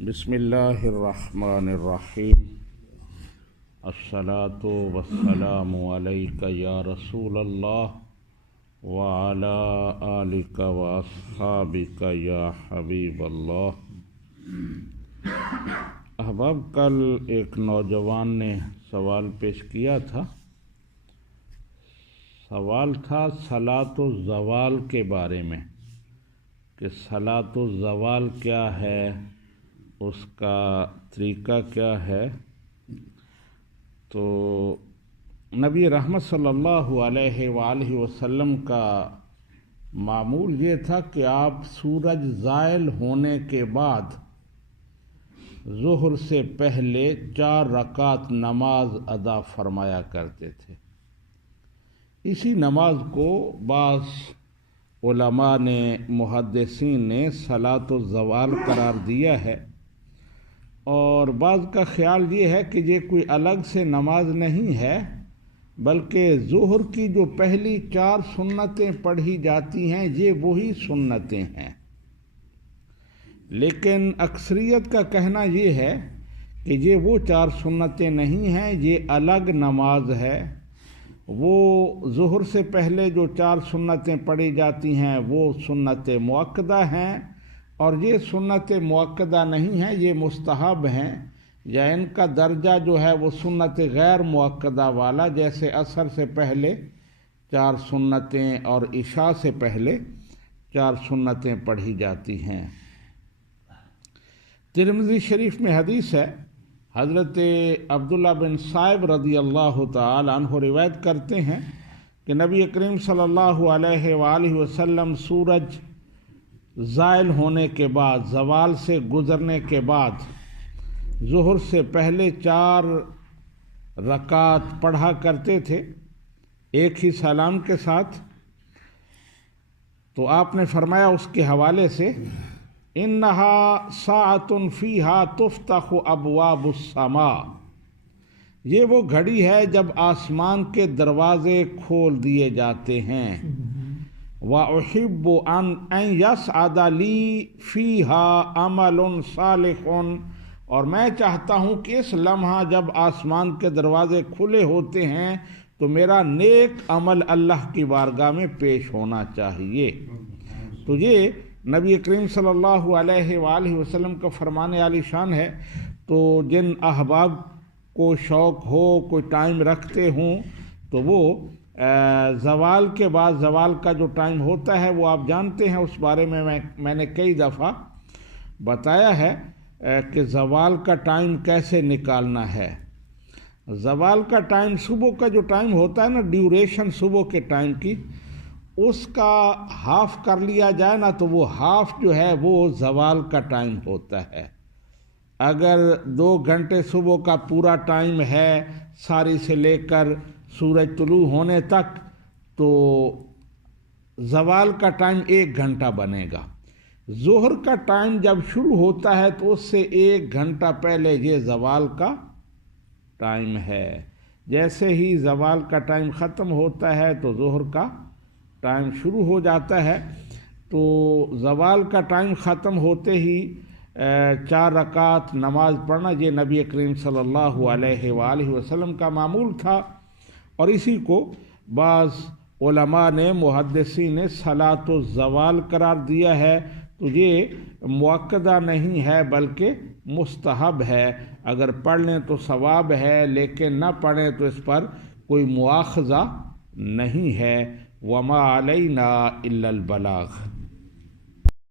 بسم اللہ الرحمن الرحیم الصلاۃ والسلام علیک یا رسول اللہ وعلی آلک واصحابک یا حبیب اللہ۔ احباب، کل ایک نوجوان نے سوال پیش کیا تھا۔ سوال تھا صلاۃ الزوال کے بارے میں کہ صلاۃ الزوال کیا ہے، اس کا طریقہ کیا ہے۔ تو نبی رحمت صلی اللہ علیہ وآلہ وسلم کا معمول یہ تھا کہ آپ سورج زائل ہونے کے بعد ظہر سے پہلے 4 رکعت نماز ادا فرمایا کرتے تھے۔ اسی نماز کو بعض علماء نے، محدثین نے صلاۃ الزوال قرار دیا ہے، اور بعض کا خیال یہ ہے کہ یہ کوئی الگ سے نماز نہیں ہے، بلکہ ظہر کی جو پہلی 4 سنتیں پڑھی جاتی ہیں یہ وہی سنتیں ہیں۔ لیکن اکثریت کا کہنا یہ ہے کہ یہ وہ 4 سنتیں نہیں ہیں، یہ الگ نماز ہے۔ وہ ظہر سے پہلے جو 4 سنتیں پڑھی جاتی ہیں وہ سنت مؤکدہ ہیں، اور یہ سنت مؤکدہ نہیں ہیں، یہ مستحب ہیں، یا ان کا درجہ جو ہے وہ سنت غیر مؤکدہ والا، جیسے عصر سے پہلے 4 سنتیں اور عشاء سے پہلے 4 سنتیں پڑھی جاتی ہیں۔ ترمذی شریف میں حدیث ہے، حضرت عبداللہ بن صائب رضی اللہ تعالی عنہ روایت کرتے ہیں کہ نبی کریم صلی اللہ علیہ وآلہ وسلم سورج زائل ہونے کے بعد، زوال سے گزرنے کے بعد ظہر سے پہلے 4 رکعت پڑھا کرتے تھے ایک ہی سلام کے ساتھ۔ تو آپ نے فرمایا اس کے حوالے سے، انہا ساعۃ فیہا تفتح ابواب السماء، یہ وہ گھڑی ہے جب آسمان کے دروازے کھول دیے جاتے ہیں۔ وَأُحِبُّ أَن يَسْعَدَ لِي فِيهَا عَمَلٌ صَالِحٌ، اور میں چاہتا ہوں کہ اس لمحہ جب آسمان کے دروازے کھلے ہوتے ہیں تو میرا نیک عمل اللہ کی بارگاہ میں پیش ہونا چاہیے۔ تو یہ نبی کریم صلی اللہ علیہ وآلہ وسلم کا فرمان عالی شان ہے۔ تو جن احباب کو شوق ہو، کوئی ٹائم رکھتے ہوں، تو وہ زوال کے بعد، زوال کا جو ٹائم ہوتا ہے وہ آپ جانتے ہیں، اس بارے میں میں نے کئی دفعہ بتایا ہے کہ زوال کا ٹائم کیسے نکالنا ہے۔ زوال کا ٹائم، صبح کا جو ٹائم ہوتا ہے نا، ڈیوریشن صبح کے ٹائم کی، اس کا ہاف کر لیا جائے نا تو وہ ہاف جو ہے وہ زوال کا ٹائم ہوتا ہے۔ اگر 2 گھنٹے صبح کا پورا ٹائم ہے ساری سے لے کر سورج طلوع ہونے تک، تو زوال کا ٹائم 1 گھنٹہ بنے گا۔ ظہر کا ٹائم جب شروع ہوتا ہے تو اس سے 1 گھنٹہ پہلے یہ زوال کا ٹائم ہے۔ جیسے ہی زوال کا ٹائم ختم ہوتا ہے تو ظہر کا ٹائم شروع ہو جاتا ہے۔ تو زوال کا ٹائم ختم ہوتے ہی 4 رکعت نماز پڑھنا یہ نبی کریم صلی اللہ علیہ وآلہ وسلم کا معمول تھا، اور اسی کو بعض علماء نے، محدثین نے صلاۃ الزوال قرار دیا ہے۔ تو یہ مؤکدہ نہیں ہے بلکہ مستحب ہے، اگر پڑھ لیں تو ثواب ہے، لیکن نہ پڑھیں تو اس پر کوئی مواخذہ نہیں ہے۔ وما علینا الا البلاغ۔